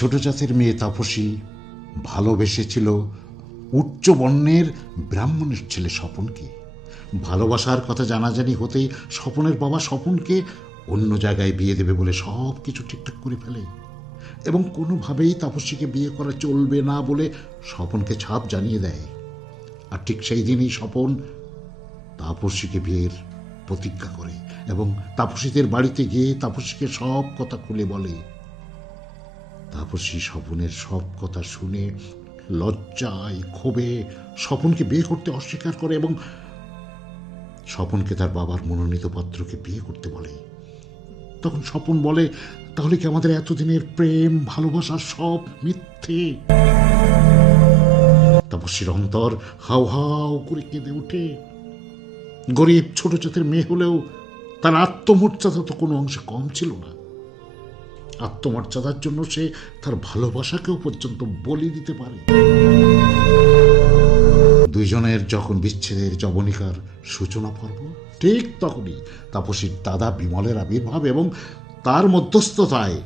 ছোট জাতের মেয়ে তাপসী ভালোবেসেছিল উচ্চ বর্ণের ব্রাহ্মণের ছেলে স্বপনকে। ভালোবাসার কথা জানাজানি হতেই স্বপনের বাবা স্বপনকে অন্য জায়গায় বিয়ে দেবে বলে সব কিছু ঠিকঠাক করে ফেলে। এবং কোনোভাবেই তাপসীকে বিয়ে করা চলবে না বলে স্বপনকে ছাপ জানিয়ে দেয়। আর ঠিক সেই দিনই স্বপন তাপসীকে বিয়ের প্রতিজ্ঞা করে এবং তাপসীদের বাড়িতে গিয়ে তাপসীকে সব কথা খুলে বলে। তাপসী স্বপনের সব কথা শুনে, লজ্জায় ক্ষোভে স্বপনকে বিয়ে করতে অস্বীকার করে এবং স্বপনকে তার বাবার মনোনীত পাত্রকে বিয়ে করতে বলে। তখন স্বপন বলে, তাহলে কি আমাদের এতদিনের প্রেম, ভালোবাসা সব মিথ্যে? তারপর তাপসীর অন্তর হাও হাও করে কেঁদে ওঠে। গরিব ছোট জাতের মেয়ে হলেও তার আত্মমর্যাদা তো কোনো অংশে কম ছিল না। আত্মমর্যাদার জন্য সে তার ভালোবাসাকেও পর্যন্ত বলি দিতে পারে। দুইজনের যখন বিচ্ছেদের জবনিকার সূচনা পর্ব, ঠিক তখনই তাপসীর দাদা বিমলের আবির্ভাব এবং তার মধ্যস্থতায়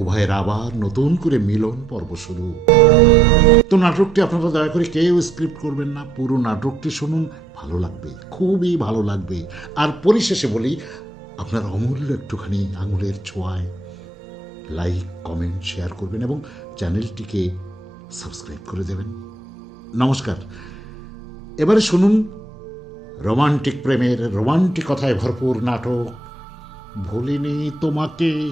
উভয়ের আবার নতুন করে মিলন পর্ব শুরু। তো নাটকটি আপনারা দয়া করে কেউ স্ক্রিপ্ট করবেন না, পুরো নাটকটি শুনুন, ভালো লাগবে, খুবই ভালো লাগবে। আর পরিশেষে বলি, আপনার অমূল্য একটুখানি আঙুলের ছোঁয়ায় লাইক কমেন্ট শেয়ার করবেন এবং চ্যানেলটিকে সাবস্ক্রাইব করে দেবেন। নমস্কার। এবারে শুনুন, রোমান্টিক প্রেমের রোমান্টিক কথায় ভরপুর নাটক, ভুলিনি তোমাকে।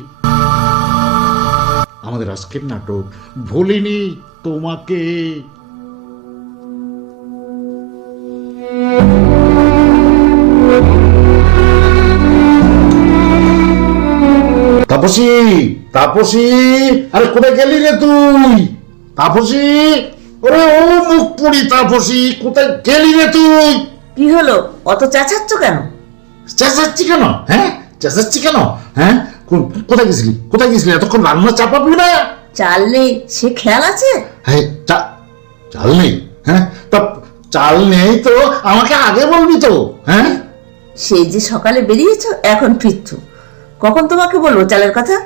আমাদের আজকের নাটক, ভুলিনি তোমাকে। তাপসী তাপসী আরে কোথায় গেলি রে তুই? তাপসী? ওরে ও মুখ পুরি তাপসী কোথায় গেলি রে তুই? কি হলো? অত চেঁচাচ্ছ কেন? চেঁচাচ্ছি কেন? হ্যাঁ? চেঁচাচ্ছি কেন? হ্যাঁ? কোথায় গেছিলি? কোথায় গেছিলি? এতক্ষণ রান্না চাপাবি না? চাল নেই। সে খেয়াল আছে? হ্যাঁ চাল নেই। হ্যাঁ? তা চাল নেই তো আমাকে আগে বলবি তো হ্যাঁ? সেই যে সকালে বেরিয়েছ এখন ফিরছ। কখন তোমাকে বলব চালের কথা?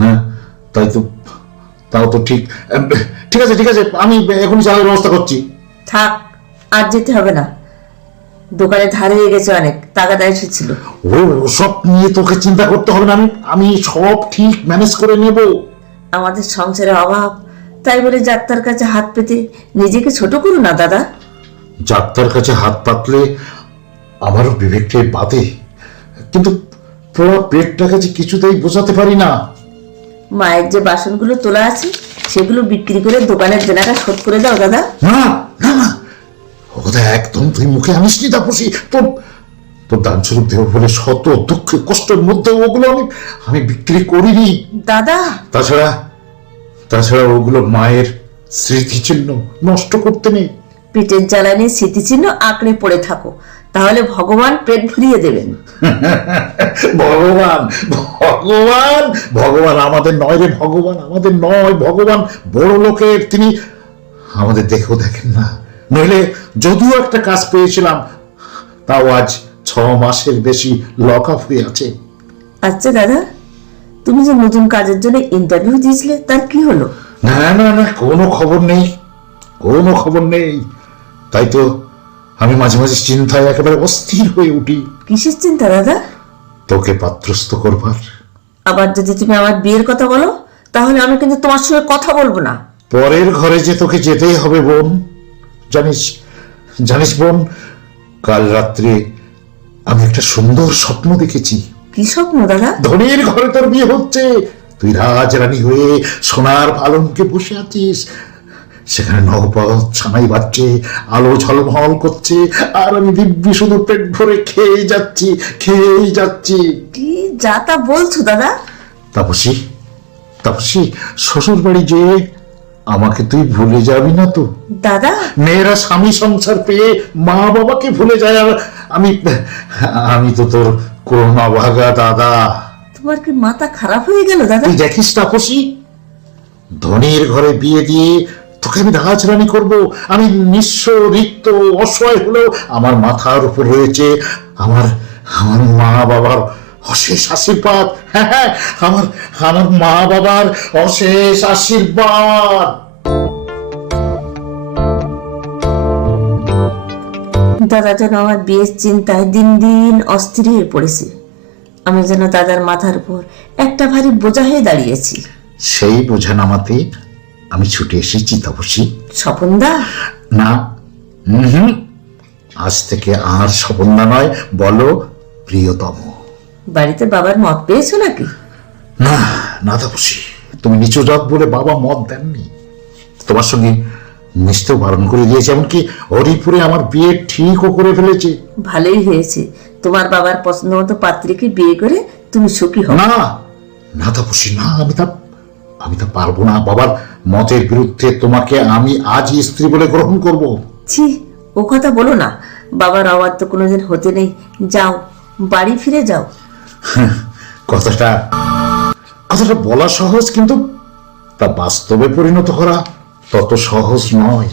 হ্যাঁ তাই তো তাও তো ঠিক। ঠিক আছে ঠিক আছে আমি এখন চালের ব্যবস্থা করছি। থাক আর যেতে হবে না। দোকানে ধার হয়ে গেছে অনেক টাকা টাকাটা এসেছিল। ও সব নিয়ে তোকে চিন্তা করতে হবে না আমি আমি সব ঠিক ম্যানেজ করে নেব। আমাদের সংসারে অভাব তাই বলে যাত্রার কাছে হাত পেতে নিজেকে ছোট করো না দাদা। যাত্রার কাছে হাত পাতলে আমারও বিবেকটাই বাদে। কিন্তু পোড়া পেটটাকে যে কিছুতেই বোঝাতে পারি না। মায়ের যে বাসনগুলো তোলা আছে সেগুলো বিক্রি করে দোকানের দেনাটা শোধ করে দাও দাদা। না না না। একদম তুই মুখে আনিস নি তাপসী তোর তোর দান স্বরূপ দেব বলে শত দুঃখ কষ্টের মধ্যে ওগুলো আমি আমি বিক্রি করিনি। দাদা। তাছাড়া তাছাড়া ওগুলো মায়ের স্মৃতিচিহ্ন নষ্ট করতে নেই। পেটের জ্বালানি স্মৃতিচিহ্ন আঁকড়ে পড়ে থাকো। তাহলে ভগবান পেট ভরিয়ে দেবেন। ভগবান ভগবান ভগবান আমাদের নয় রে ভগবান আমাদের নয় ভগবান বড় লোকের তিনি আমাদের দেখেও দেখেন না। নইলে যদিও একটা কাজ পেয়েছিলাম তাও আজ ছ মাসের বেশি লক আপ হয়ে আছে। আচ্ছা দাদা তুমি যে নতুন কাজের জন্য ইন্টারভিউ দিয়েছিলে তার কি হলো? না না না কোনো খবর নেই কোনো খবর নেই। তাই তো আমি মাঝে মাঝে চিন্তায় একেবারে অস্থির হয়ে উঠি। কিসের চিন্তা দাদা? তোকে পাত্রস্থ করবার। আবার যদি তুমি আমার বিয়ের কথা বলো তাহলে আমি কিন্তু তোমার সঙ্গে কথা বলব না। পরের ঘরে যে তোকে যেতেই হবে বোন। জানিস জানিস বোন কাল রাত্রে আমি একটা সুন্দর স্বপ্ন দেখেছি। কি স্বপ্ন দাদা? ধনির ঘরে তোর বিয়ে হচ্ছে। তুই রাজ রানী হয়ে সোনার পালনকে বসে আছিস। সেখানে নবপথ ছানাই বাজছে আলো ঝলমল করছে আর আমি দিব্যি শুধু পেট ভরে খেয়ে যাচ্ছি খেয়েই যাচ্ছি। কি? যা তা বলছো দাদা। তাপসী তাপসী শ্বশুর বাড়ি যেয়ে আমাকে তুই ভুলে যাবি না তো। দাদা। মেয়েরা স্বামী সংসার পেয়ে মা বাবাকে ভুলে যায় আর আমি আমি তো তোর করোনা ভাগা দাদা। তোমার কি মাথা খারাপ হয়ে গেল দাদা? তুই দেখিস তাপসী ধনির ঘরে বিয়ে দিয়ে তোকে আমি রাজরানি করব আমি নিঃস্ব রিক্ত অসহায় হলেও আমার মাথার উপর রয়েছে আমার আমার মা বাবার অশেষ আশীর্বাদ। হ্যাঁ হ্যাঁ আমার আমার মা বাবার অশেষ আশীর্বাদ। দাদা যেন আমার বিয়ের চিন্তায় দিন দিন অস্থির হয়ে পড়েছে। আমি যেন দাদার মাথার উপর একটা ভারী বোঝা হয়ে দাঁড়িয়েছি। সেই বোঝা নামাতে আমি ছুটে এসেছি তপসী স্বপনদা? না হুম আজ থেকে আর স্বপন্দা নয় বলো প্রিয়তম। বাড়িতে বাবার মত পেয়েছ নাকি? না না তাপসী তুমি নিচু জাত বলে বাবা মত দেননি। তোমার সঙ্গে মিশতেও বারণ করে দিয়েছে এমনকি হরিপুরে আমার বিয়ে ঠিকও করে ফেলেছে। ভালোই হয়েছে। তোমার বাবার পছন্দ মতো পাত্রীকে বিয়ে করে তুমি সুখী হও। না না তাপসী না আমি তা আমি তা পারব না বাবার মতের বিরুদ্ধে তোমাকে আমি আজই স্ত্রী বলে গ্রহণ করব। ছি ও কথা বলো না। বাবার আওয়াজ তো কোনোদিন হতে নেই। যাও বাড়ি ফিরে যাও। কথাটা কথাটা বলা সহজ কিন্তু তা বাস্তবে পরিণত করা তত সহজ নয়।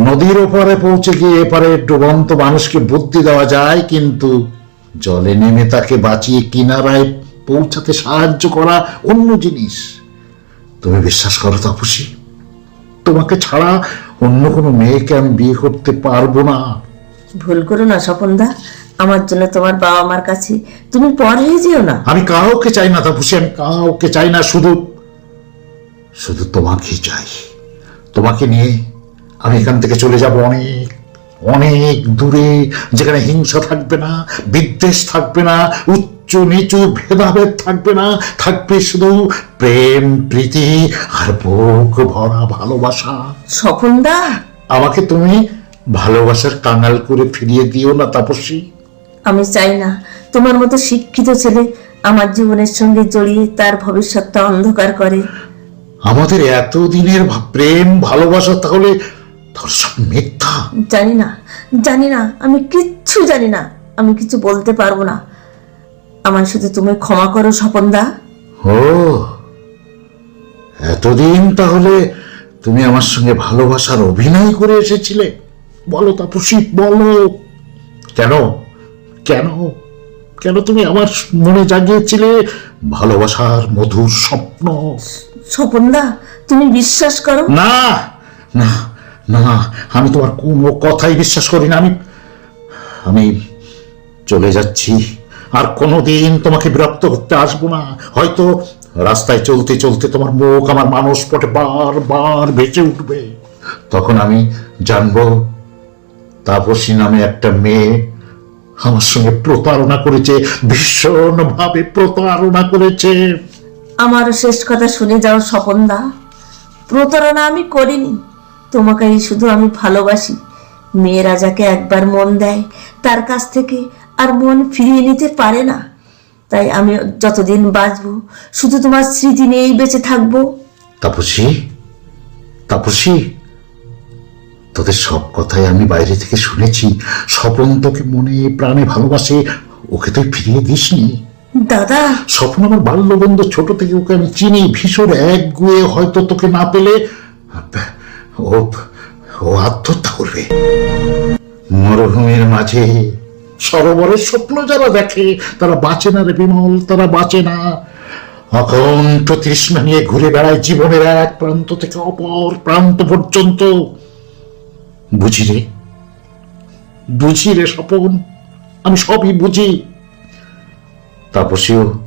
নদীর ওপারে পৌঁছে গিয়ে এপারে ডুবন্ত মানুষকে বুদ্ধি দেওয়া যায় কিন্তু জলে নেমে তাকে বাঁচিয়ে কিনারায় পৌঁছাতে সাহায্য করা অন্য জিনিস। তুমি বিশ্বাস করো তাপসী তোমাকে ছাড়া অন্য কোনো মেয়েকে আমি বিয়ে করতে পারব না। ভুল করো না স্বপনদা আমার জন্য তোমার বাবা মার কাছে তুমি পর হয়ে যেও না। আমি কাউকে চাই না তাপসী আমি কাউকে চাই না শুধু শুধু তোমাকেই চাই। তোমাকে নিয়ে আমি এখান থেকে চলে যাব অনেক অনেক দূরে যেখানে হিংসা থাকবে না বিদ্বেষ থাকবে না উচ্চ নিচু ভেদাভেদ থাকবে না থাকবে শুধু প্রেম প্রীতি আর বুক ভরা ভালোবাসা। স্বপনদা আমাকে তুমি ভালোবাসার কাঙাল করে ফিরিয়ে দিও না তাপসী। আমি চাই না তোমার মতো শিক্ষিত ছেলে আমার জীবনের সঙ্গে জড়িয়ে তার ভবিষ্যৎটা অন্ধকার করে। আমাদের এতদিনের প্রেম ভালোবাসা তাহলে তাহলে সব মিথ্যা? জানি না জানি না আমি কিচ্ছু জানি না আমি কিছু বলতে পারব না। আমার শুধু তুমি ক্ষমা করো স্বপনদা। ও এতদিন তাহলে তুমি আমার সঙ্গে ভালোবাসার অভিনয় করে এসেছিলে? বলো তাপসী বলো। কেন? কেন? কেন তুমি আমার মনে জাগিয়েছিলে ভালোবাসার মধুর স্বপ্ন? স্বপনদা তুমি বিশ্বাস করো? না না। না আমি তোমার কোনো কথাই বিশ্বাস করি না। আমি আমি চলে যাচ্ছি। আর কোনোদিন তোমাকে বিরক্ত করতে আসব না। হয়তো রাস্তায় চলতে চলতে তোমার মুখ আমার মানুষ পটে বার বার ভেসে উঠবে। তখন আমি জানব, তাপসী নামে একটা মেয়ে আমার সঙ্গে প্রতারণা করেছে, ভীষণভাবে প্রতারণা করেছে। আমার শেষ কথা শুনে যাও স্বপনদা। প্রতারণা আমি করিনি। তোমাকে শুধু আমি ভালোবাসি। মেয়েরা যাকে একবার মন দেয় তার কাছ থেকে আর মন ফিরিয়ে নিতে পারে না। তাই আমি যতদিন বাঁচবো শুধু তোমার স্মৃতি নিয়েই বেঁচে থাকব। তাপসী তাপসী তোদের সব কথাই আমি বাইরে থেকে শুনেছি। স্বপন তোকে মনে প্রাণে ভালোবাসে ওকে তুই ফিরিয়ে দিসনি। দাদা। স্বপন আমার বাল্যবন্ধু ছোট থেকে ওকে আমি চিনি ভীষণ এক গুয়ে হয়তো তোকে না পেলে। ও ও আত্মহত্যা করবে। মরুভূমির মাঝে সরোবরের স্বপ্ন যারা দেখে, তারা বাঁচে না রে বিমল, তারা বাঁচে না। অকণ্ঠ তৃষ্ণা নিয়ে ঘুরে বেড়ায় জীবনের এক প্রান্ত থেকে অপর প্রান্ত পর্যন্ত। বুঝি রে? বুঝি রে স্বপন? আমি সবই বুঝি। তাপসীও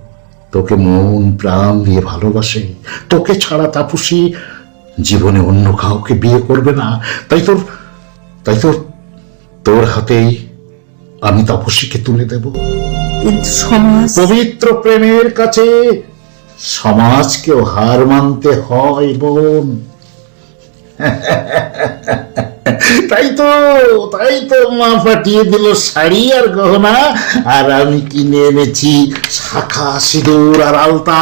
তোকে মন প্রাণ দিয়ে ভালোবাসে। তোকে ছাড়া তাপসী জীবনে অন্য কাউকে বিয়ে করবে না। তাই তোর তাই তোর তোর হাতেই আমি তাপসীকে তুলে দেব। পবিত্র প্রেমের কাছে সমাজকেও হার মানতে হয় বোন। তাই তো তাই তো মা পাঠিয়ে দিল শাড়ি আর গহনা আর আমি কিনে এনেছি শাখা সিঁদুর আর আলতা।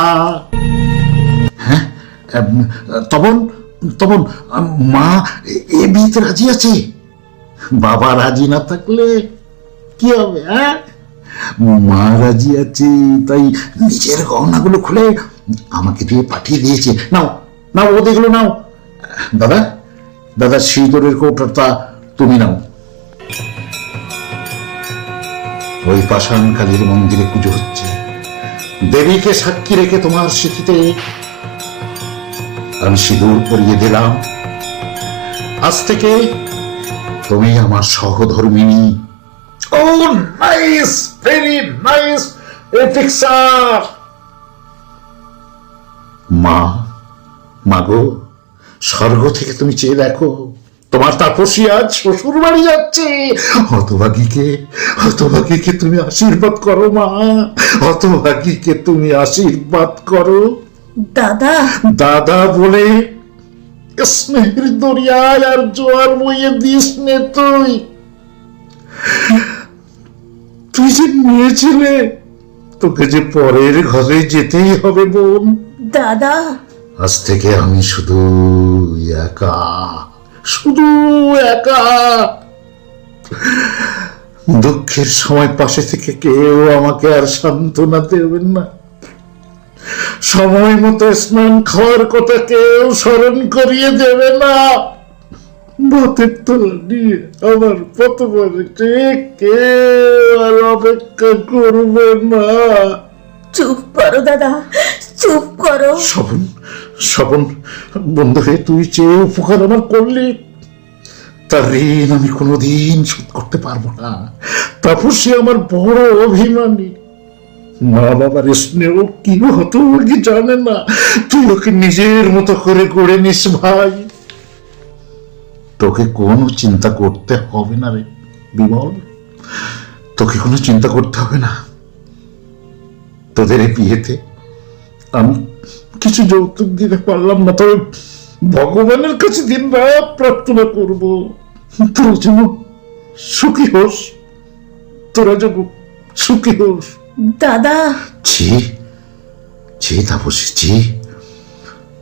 হ্যাঁ উম, তখন মা এ- বিয়েতে রাজি আছে? বাবা রাজি না থাকলে কি হবে হ্যাঁ? মা রাজি আছে, তাই নিজের গহনাগুলো খুলে আমাকে দিয়ে পাঠিয়ে দিয়েছে। নাও নাও, ওদেরগুলো নাও। দাদা দাদা সিঁদুরের কৌটাটা তুমি নাও। ওই পাষাণ কালীর মন্দিরে পুজো হচ্ছে। দেবীকে সাক্ষী রেখে তোমার স্মৃতিতে আমি সিঁদুর পরিয়ে দিলাম। আজ থেকে তুমি আমার সহধর্মিনী। ও নাইস ভেরি নাইস মা স্বর্গ থেকে তুমি চেয়ে দেখো, তোমার তাপসী আজ শ্বশুর বাড়ি যাচ্ছে। হতভাগীকে হতভাগীকে তুমি আশীর্বাদ করো, মা। হতভাগীকে তুমি আশীর্বাদ করো। দাদা? দাদা বলে স্নেহের দরিয়ায় আর জোয়ার বইয়ে দিস নে তুই। তুই যে মেয়ে ছিলে তোকে যে পরের ঘরে যেতেই হবে বোন। দাদা? আজ থেকে আমি শুধু একা শুধু একা। দুঃখের সময় পাশে থেকে কেউ আমাকে আর সান্ত্বনা দেবেন না। সময় মতো স্নান খাওয়ার কথা কেউ স্মরণ করিয়ে দেবে না। ভাতের তোলা নিয়ে আমার পথ কেউ আর অপেক্ষা করবে না। চুপ করো দাদা চুপ করো। স্বপন স্বপন বন্ধু হয়ে তুই চেয়ে উপকার আমার করলি তার ঋণ আমি কোনোদিন শোধ করতে পারব না। তাপসী আমার বড় অভিমানী। মা বাবার স্নেহ কি হতো কি জানে না। তুই ওকে নিজের মতো করে গড়ে নিস ভাই। তোকে কোনো চিন্তা করতে হবে না রে, বিমল। তোকে কোনো চিন্তা করতে হবে না। তোদের এই বিয়েতে আমি কিছু যৌতুক দিতে পারলাম না, তবে ভগবানের কাছে দিন রাত প্রার্থনা করব। তোরা যেন সুখী হোস। তোরা যেন সুখী হোস। দাদা। ছি ছি তাপসী, ছি।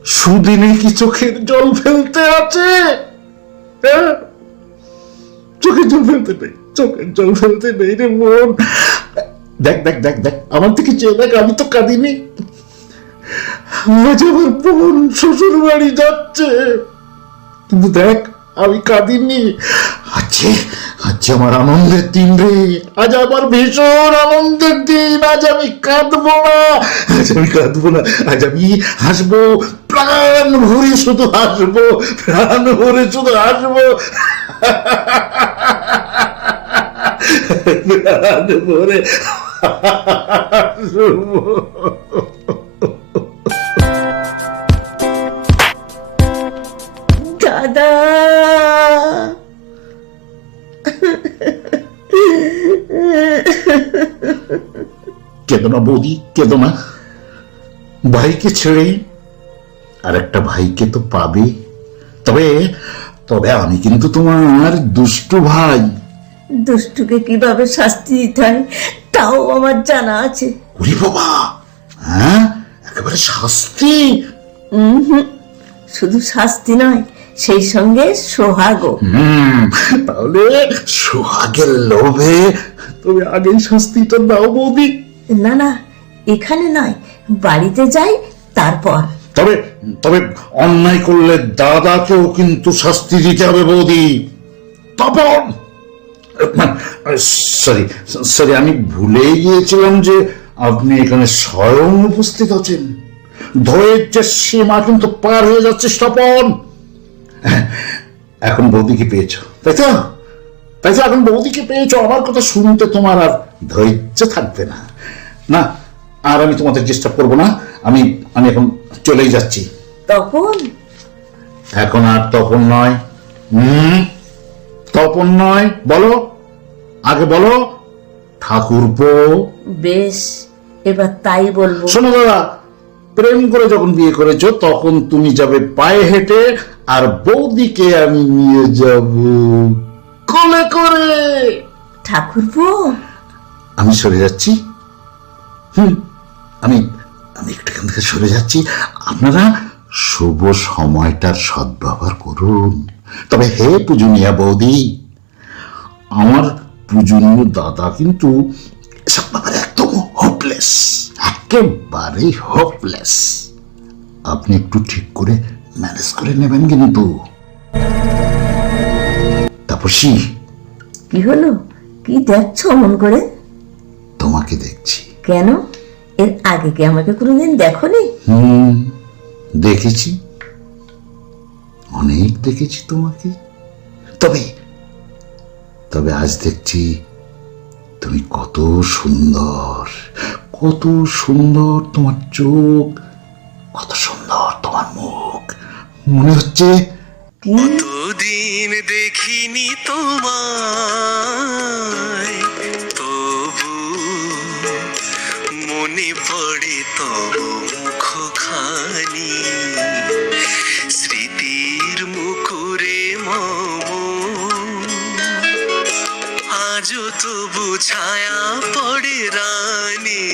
সুদিনে কি চোখের জল ফেলতে আছে? হ্যাঁ? চোখের জল ফেলতে নেই, চোখের জল ফেলতে নেই রে মন। দেখ দেখ দেখ দেখ, আমার থেকে চেয়ে দেখ, আমি তো কাঁদিনি। আজ আমার বোন শ্বশুর বাড়ি যাচ্ছে। কিন্তু দেখ, আমি কাঁদিনি। আজকে আজ আমার আনন্দের দিন রে। আজ আমার ভীষণ আনন্দের দিন। আজ আমি কাঁদবো না। আজ আমি কাঁদবো না। আজ আমি হাসবো। প্রাণ ভরে শুধু হাসবো। প্রাণ ভরে শুধু হাসবো। প্রাণ ভরে হাসবো। কেঁদো না বৌদি কেঁদো না ভাইকে ছেড়ে আর একটা ভাইকে তো পাবে। তবে তবে আমি কিন্তু তোমার দুষ্টু ভাই। দুষ্টুকে কীভাবে শাস্তি দিতে হয় তাও আমার জানা আছে। ওরে বাবা! হ্যাঁ? একেবারে শাস্তি! শুধু শাস্তি নয় সেই সঙ্গে সোহাগও। হুম তাহলে সোহাগের লোভে তবে আগেই শাস্তিটা দাও বৌদি। না না, এখানে নয়। বাড়িতে যাই, তারপর। তবে তবে অন্যায় করলে দাদাকেও কিন্তু শাস্তি দিতে হবে বৌদি। তপন! সরি সরি, আমি ভুলেই গিয়েছিলাম যে আপনি এখানে স্বয়ং উপস্থিত আছেন। ধৈর্যের সীমা কিন্তু পার হয়ে যাচ্ছে, তপন! এখন বৌদিকে পেয়েছ, তাই তো? তাই তো, এখন বৌদিকে পেয়েছ, আমার কথা শুনতে তোমার আর ধৈর্য থাকবে না। না আর আমি তোমাদের ডিস্টার্ব করব না। আমি আমি এখন চলেই যাচ্ছি। তখন এখন আর তপন নয়। হুম? তপন নয়? বলো। আগে বলো। ঠাকুরপো। বেশ এবার তাই বলব। শোনো দাদা প্রেম করে যখন বিয়ে করেছ তখন তুমি যাবে পায়ে হেঁটে আর বৌদিকে আমি নিয়ে যাব। কোলে করে। ঠাকুরপো? আমি সরে যাচ্ছি। আমি আমি একটু এখান থেকে সরে যাচ্ছি। আপনারা শুভ সময়টার সদ্ব্যবহার করুন। তবে হে পূজনীয়া বৌদি আমার পূজনীয় দাদা কিন্তু এসব ব্যাপারে একদম হোপলেস একেবারে হোপলেস আপনি একটু ঠিক করে ম্যানেজ করে নেবেন কিন্তু। তাপসী। কি হলো? কি দেখছ অমন করে? তোমাকে দেখছি। কেন? এর আগে কি আমাকে কোনোদিন দেখনি? হুম দেখেছি। অনেক দেখেছি তোমাকে। তবে তবে আজ দেখছি তুমি কত সুন্দর কত সুন্দর তোমার চোখ কত সুন্দর তোমার মুখ। মনে হচ্ছে কি? দিন দেখিনি তোমায়। মনে পড়ে তবু মুখখানি স্মৃতির মুকুরে মম। আজও তবু ছায়া পড়ে রানী।